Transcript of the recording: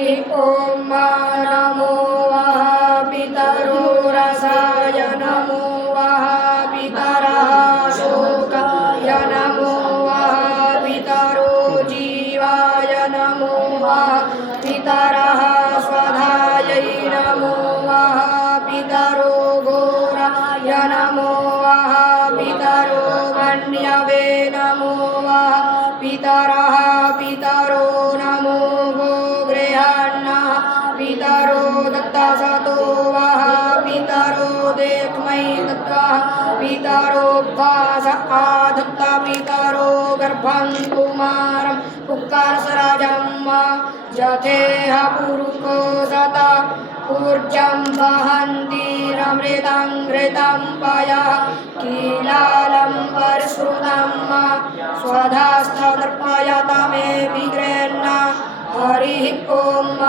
ॐ नमो वः पितरो रसाय नमो वः पितरः शोकाय नमो वः पितरो जीवाय नमो वः पितरः स्वधायै नमो वः पितरो घोराय नमो वः पितरो मन्यवे नमो वः पितरः पितरो नमो पितरो दत्तासतो वः पितरो देख्मै दत्त्वा पितरो भास आधत्ता पितरो गर्भं कुमारं पुकारसराजं जथेह पुरुको सता ऊर्जं वहन्ति रमृतं घृतं पयः कीलालं परिश्रुतं स्वधास्थदर्पयत मे विगृह्ण हरिः ॐ